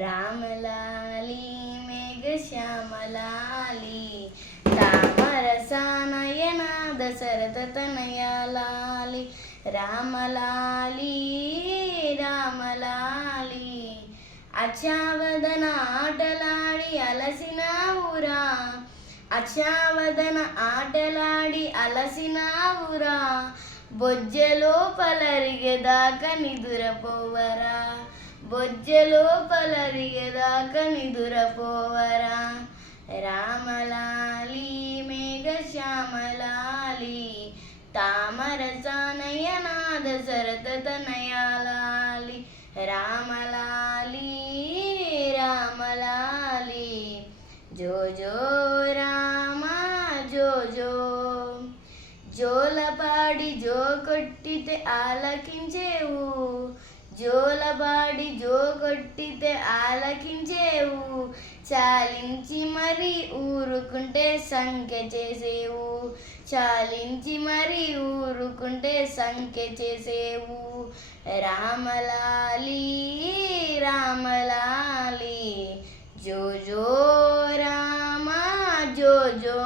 రామలాలి మేఘ శ్యామలాలి తామరసానయన దశరథ తనయాలి రామలాలి రామలాలి అచావదన ఆటలాడి అలసిన ఊరా అచావదన ఆటలాడి అలసిన ఊరా బొజ్జలో పలరిగేదాకా నిదురపోవరా. బొజ్జ పలరిగేదాకా నిదురపోవరా? రామలాలి మేఘ శ్యామలాలి తామరసానయనాద శరత తనయాలాలి. రామలాలి రామలాలి జో జో రామ జో జో జోలపాడి జో కొట్టితే ఆలకించేవు జోలబాడి జో కొట్టితే ఆలకించేవు చాలించి మరి ఊరుకుంటే సంఖ్య చేసేవు. చాలించి మరి ఊరుకుంటే సంఖ్య చేసేవు. రామలాలి రామలాలి జో జో రామ జో జో